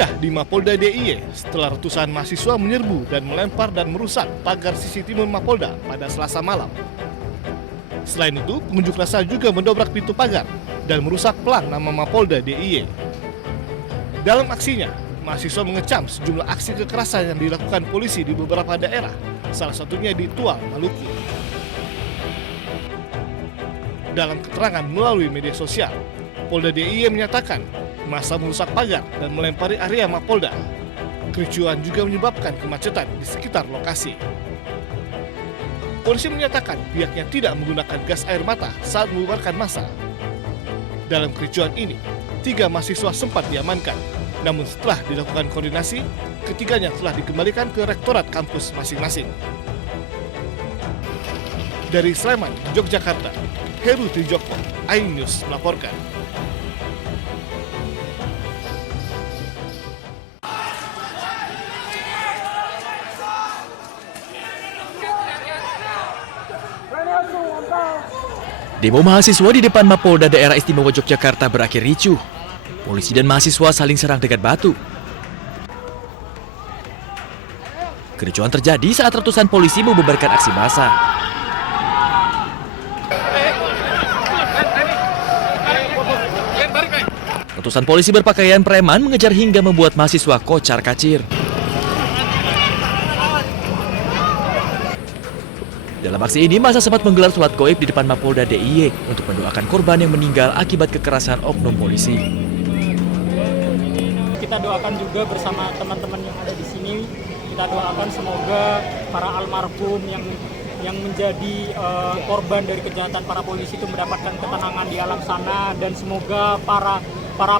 Pecah di Mapolda DIY setelah ratusan mahasiswa menyerbu dan melempar dan merusak pagar sisi timur Mapolda pada Selasa malam. Selain itu, pengunjuk rasa juga mendobrak pintu pagar dan merusak pelang nama Mapolda DIY. Dalam aksinya, mahasiswa mengecam sejumlah aksi kekerasan yang dilakukan polisi di beberapa daerah, salah satunya di Tual, Maluku. Dalam keterangan melalui media sosial, Polda DIY menyatakan massa merusak pagar dan melempari area Mapolda. Kericuhan juga menyebabkan kemacetan di sekitar lokasi. Polisi menyatakan pihaknya tidak menggunakan gas air mata saat membubarkan massa. Dalam kericuhan ini, 3 mahasiswa sempat diamankan. Namun setelah dilakukan koordinasi, ketiganya telah dikembalikan ke rektorat kampus masing-masing. Dari Sleman, Yogyakarta, Heru Trijoko, iNews melaporkan. Demo mahasiswa di depan Mapolda Daerah Istimewa Yogyakarta berakhir ricuh. Polisi dan mahasiswa saling serang dengan batu. Kericuhan terjadi saat ratusan polisi membubarkan aksi massa. Ratusan polisi berpakaian preman mengejar hingga membuat mahasiswa kocar-kacir. Dalam aksi ini, massa sempat menggelar sholat gaib di depan Mapolda DIY untuk mendoakan korban yang meninggal akibat kekerasan oknum polisi. Kita doakan juga bersama teman-teman yang ada di sini. Kita doakan semoga para almarhum yang menjadi korban dari kejahatan para polisi itu mendapatkan ketenangan di alam sana, dan semoga para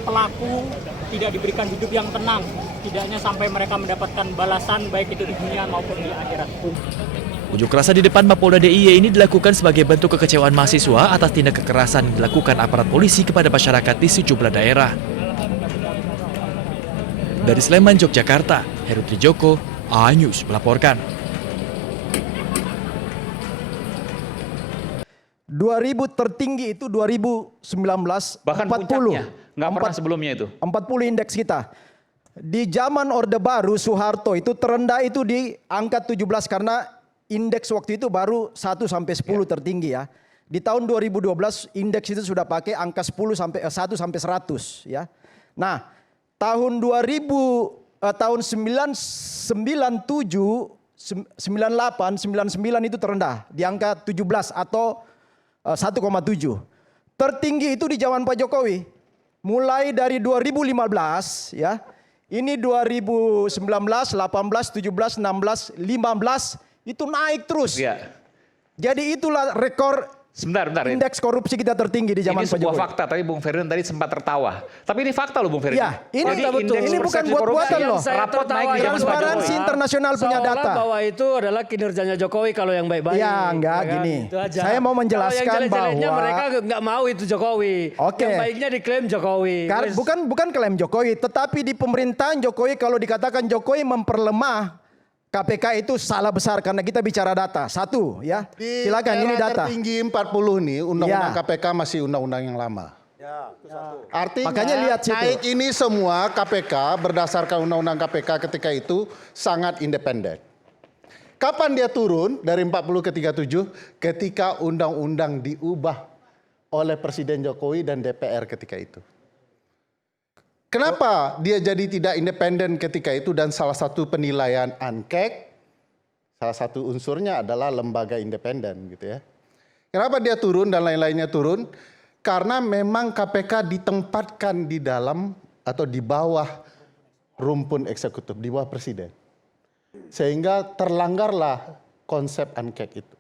pelaku tidak diberikan hidup yang tenang, tidaknya sampai mereka mendapatkan balasan baik itu di dunia maupun di akhirat. Unjuk rasa di depan Mapolda DIY ini dilakukan sebagai bentuk kekecewaan mahasiswa atas tindak kekerasan yang dilakukan aparat polisi kepada masyarakat di sejumlah daerah. Dari Sleman, Yogyakarta, Heru Trijoko, iNews melaporkan. 2000 tertinggi itu 2019, bahkan 40. Puncaknya nggak pernah sebelumnya itu. 40 indeks kita. Di zaman Orde Baru Soeharto itu terendah itu di angka 17 karena indeks waktu itu baru 1 sampai 10 tertinggi ya. Di tahun 2012 indeks itu sudah pakai angka 1 sampai 100 ya. Nah, tahun 97, 98, 99 itu terendah di angka 17 atau 1,7. Tertinggi itu di zaman Pak Jokowi. Mulai dari 2015 ya. Ini 2019, 18, 17, 16, 15 itu naik terus. Ya. Jadi itulah rekor Sebentar. indeks korupsi kita tertinggi di zaman Ini Pak sebuah Jokowi. fakta, tapi Bung Ferdinand tadi sempat tertawa. Tapi ini fakta loh Bung Ferdinand. Ya, ini Jadi betul. indeks Ini bukan persepsi buat-buatan korupsi loh. Rapot naik di zaman Pak Transparansi Jokowi. internasional punya Seolah data. bahwa itu adalah kinerjanya Jokowi kalau yang baik-baik. Ya, enggak kan? gini. Itu aja. Saya mau menjelaskan Kalau yang jelek-jeleknya bahwa- mereka nggak mau itu Jokowi. Oke. Yang baiknya diklaim Jokowi. Wes. Bukan klaim Jokowi, tetapi di pemerintahan Jokowi kalau dikatakan Jokowi memperlemah KPK itu salah besar karena kita bicara data. Satu ya. Silakan ini data. Tertinggi 40 nih undang-undang Ya. KPK masih undang-undang yang lama. Artinya Makanya lihat situ. naik ini semua KPK berdasarkan undang-undang KPK ketika itu sangat independen. Kapan dia turun dari 40 ke 37? Ketika undang-undang diubah oleh Presiden Jokowi dan DPR ketika itu. Kenapa dia jadi tidak independen ketika itu, dan salah satu penilaian ANKEK, salah satu unsurnya adalah lembaga independen gitu ya. Kenapa dia turun dan lain-lainnya turun? Karena memang KPK ditempatkan di dalam atau di bawah rumpun eksekutif, di bawah presiden. Sehingga terlanggarlah konsep ANKEK itu.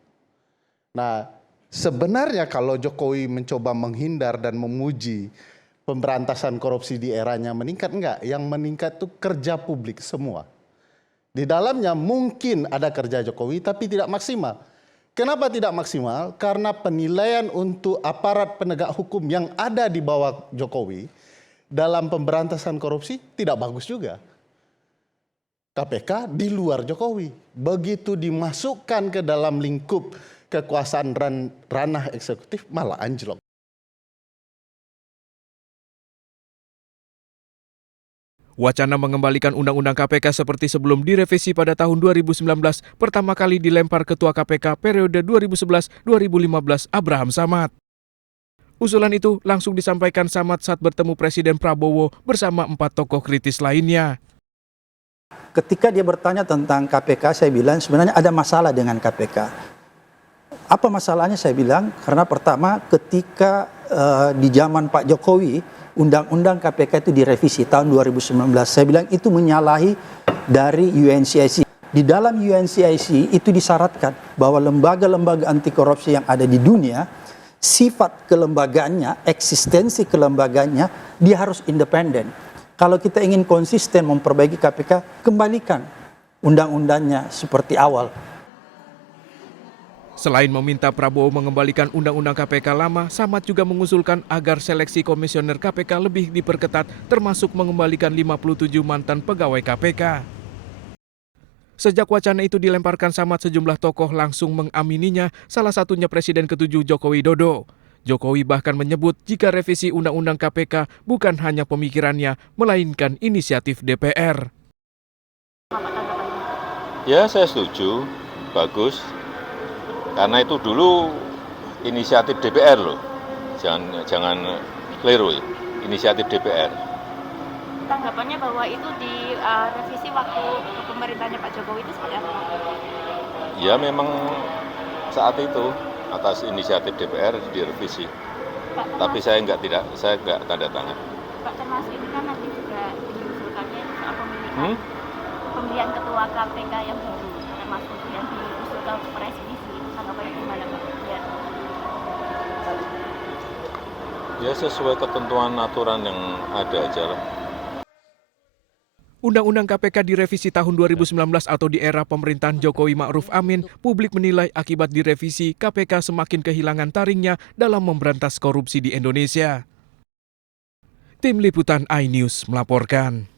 Nah, sebenarnya kalau Jokowi mencoba menghindar dan memuji pemberantasan korupsi di eranya meningkat, enggak. Yang meningkat itu kerja publik semua. Di dalamnya mungkin ada kerja Jokowi tapi tidak maksimal. Kenapa tidak maksimal? Karena penilaian untuk aparat penegak hukum yang ada di bawah Jokowi dalam pemberantasan korupsi tidak bagus juga. KPK di luar Jokowi. Begitu dimasukkan ke dalam lingkup kekuasaan ranah eksekutif malah anjlok. Wacana mengembalikan Undang-Undang KPK seperti sebelum direvisi pada tahun 2019 pertama kali dilempar Ketua KPK periode 2011-2015 Abraham Samad. Usulan itu langsung disampaikan Samad saat bertemu Presiden Prabowo bersama 4 tokoh kritis lainnya. Ketika dia bertanya tentang KPK, saya bilang sebenarnya ada masalah dengan KPK. Apa masalahnya? Saya bilang karena pertama ketika di zaman Pak Jokowi Undang-Undang KPK itu direvisi tahun 2019. Saya bilang itu menyalahi dari UNCIC. Di dalam UNCIC itu disyaratkan bahwa lembaga-lembaga anti korupsi yang ada di dunia, sifat kelembagaannya, eksistensi kelembagaannya, dia harus independen. Kalau kita ingin konsisten memperbaiki KPK, kembalikan undang-undangnya seperti awal. Selain meminta Prabowo mengembalikan Undang-Undang KPK lama, Samad juga mengusulkan agar seleksi komisioner KPK lebih diperketat, termasuk mengembalikan 57 mantan pegawai KPK. Sejak wacana itu dilemparkan Samad, sejumlah tokoh langsung mengamininya, salah satunya Presiden ke-7 Joko Widodo. Jokowi bahkan menyebut jika revisi Undang-Undang KPK bukan hanya pemikirannya, melainkan inisiatif DPR. Ya, saya setuju. Bagus. Karena itu dulu inisiatif DPR loh, jangan keliru ya, inisiatif DPR. Tanggapannya bahwa itu direvisi waktu pemerintahnya Pak Jokowi itu seperti apa? Ya memang saat itu atas inisiatif DPR direvisi, tapi saya nggak tanda tangan. Pak, termasuk itu kan nanti juga diusulkannya soal pemilihan ketua KPK yang baru, termasuk yang diusulkan presiden. Ya sesuai ketentuan aturan yang ada aja lah. Undang-Undang KPK direvisi tahun 2019 atau di era pemerintahan Jokowi Ma'ruf Amin, publik menilai akibat direvisi KPK semakin kehilangan taringnya dalam memberantas korupsi di Indonesia. Tim Liputan iNews melaporkan.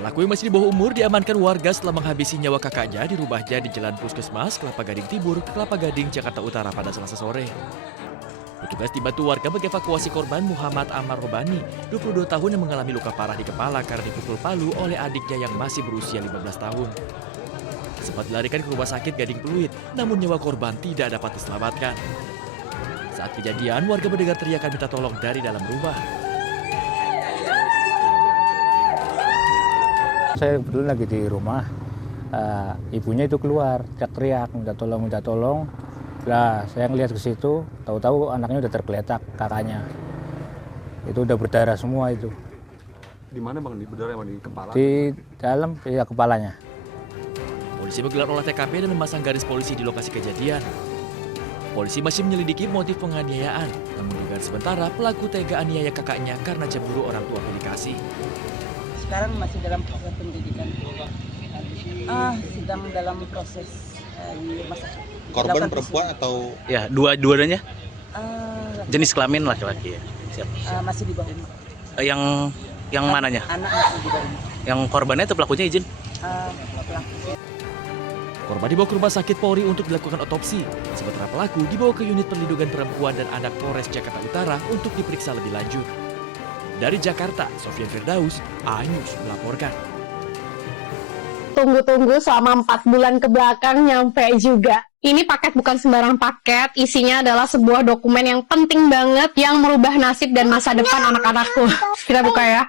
Pelaku yang masih di bawah umur diamankan warga setelah menghabisi nyawa kakaknya di rumahnya di Jalan Puskesmas, Kelapa Gading Timur, Kelapa Gading, Jakarta Utara pada Selasa sore. Petugas dibantu warga mengevakuasi korban Muhammad Amar Robani, 22 tahun yang mengalami luka parah di kepala karena dipukul palu oleh adiknya yang masih berusia 15 tahun. Sempat dilarikan ke rumah sakit Gading Pluit, namun nyawa korban tidak dapat diselamatkan. Saat kejadian, warga mendengar teriakan minta tolong dari dalam rumah. Saya kebetulan lagi di rumah, ibunya itu keluar, teriak-teriak, minta tolong. Lah, saya ngelihat ke situ, tahu-tahu anaknya udah tergeletak, kakaknya. Itu udah berdarah semua itu. Di mana bang? Di berdarah yang di kepala? Di dalam, ya kepalanya. Polisi menggelar olah TKP dan memasang garis polisi di lokasi kejadian. Polisi masih menyelidiki motif penganiayaan, namun dugaan sementara pelaku tega aniaya kakaknya karena cemburu orang tua pilih kasih. Sekarang masih dalam proses penyidikan, sedang dalam proses di rumah sakit. Korban perempuan atau? Ya, dua-duanya. Jenis kelamin laki-laki ya. Siap. Masih di bawah. Yang mananya? Anak masih di bawah. Yang korbannya itu pelakunya izin? Pelaku. Korban dibawa ke rumah sakit Polri untuk dilakukan otopsi, sementara pelaku dibawa ke unit perlindungan perempuan dan anak Polres Jakarta Utara untuk diperiksa lebih lanjut. Dari Jakarta, Sofian Firdaus, iNews melaporkan. Tunggu-tunggu selama 4 bulan ke belakang nyampe juga. Ini paket bukan sembarang paket, isinya adalah sebuah dokumen yang penting banget yang merubah nasib dan masa depan anak-anakku. Kita buka ya.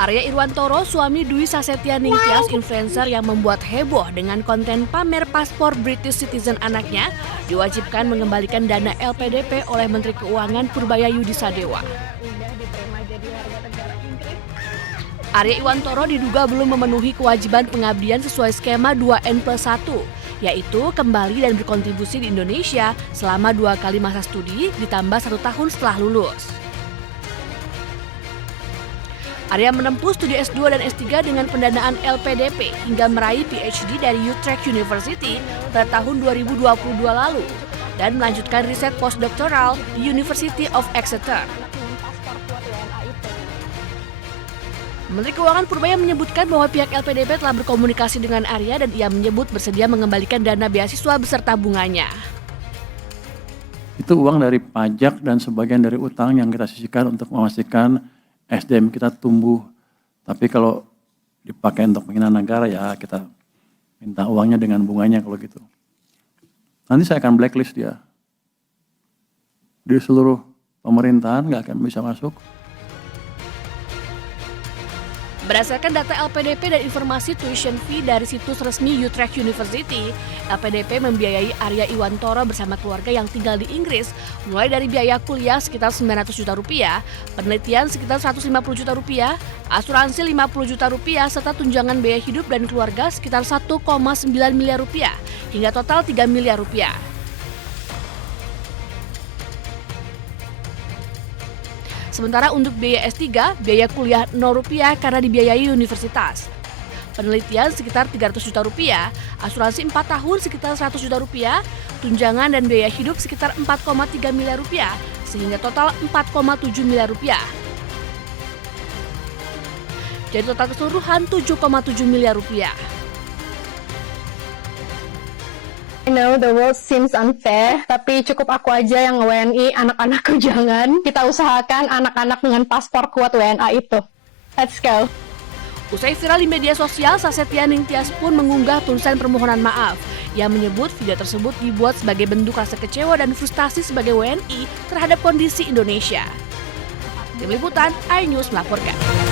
Arya Irwantoro, suami Dwi Sasetia Ningtyas, influencer yang membuat heboh dengan konten pamer paspor British Citizen anaknya, diwajibkan mengembalikan dana LPDP oleh Menteri Keuangan Purbaya Yudi Sadewa. Arya Irwantoro diduga belum memenuhi kewajiban pengabdian sesuai skema 2N+1, yaitu kembali dan berkontribusi di Indonesia selama 2 kali masa studi ditambah 1 tahun setelah lulus. Arya menempuh studi S2 dan S3 dengan pendanaan LPDP hingga meraih PhD dari Utrecht University pada tahun 2022 lalu dan melanjutkan riset postdoktoral di University of Exeter. Menteri Keuangan Purbaya menyebutkan bahwa pihak LPDP telah berkomunikasi dengan Arya dan ia menyebut bersedia mengembalikan dana beasiswa beserta bunganya. Itu uang dari pajak dan sebagian dari utang yang kita sisihkan untuk memastikan SDM kita tumbuh. Tapi kalau dipakai untuk menghina negara ya kita minta uangnya dengan bunganya kalau gitu. Nanti saya akan blacklist dia. Di seluruh pemerintahan nggak akan bisa masuk. Berdasarkan data LPDP dan informasi tuition fee dari situs resmi Utrecht University, LPDP membiayai Arya Iwantoro bersama keluarga yang tinggal di Inggris, mulai dari biaya kuliah sekitar 900 juta rupiah, penelitian sekitar 150 juta rupiah, asuransi 50 juta rupiah, serta tunjangan biaya hidup dan keluarga sekitar 1,9 miliar rupiah, hingga total 3 miliar rupiah. Sementara untuk biaya S3, biaya kuliah Rp0 karena dibiayai universitas. Penelitian sekitar 300 juta rupiah, asuransi 4 tahun sekitar 100 juta rupiah, tunjangan dan biaya hidup sekitar 4,3 miliar rupiah, sehingga total 4,7 miliar rupiah. Jadi total keseluruhan 7,7 miliar rupiah. I know the world seems unfair, tapi cukup aku aja yang WNI, anak-anakku jangan. Kita usahakan anak-anak dengan paspor kuat WNA itu. Let's go. Usai viral di media sosial, Sasetia Ningtyas pun mengunggah tulisan permohonan maaf. Ia menyebut video tersebut dibuat sebagai bentuk rasa kecewa dan frustasi sebagai WNI terhadap kondisi Indonesia. Tim Liputan, iNews melaporkan.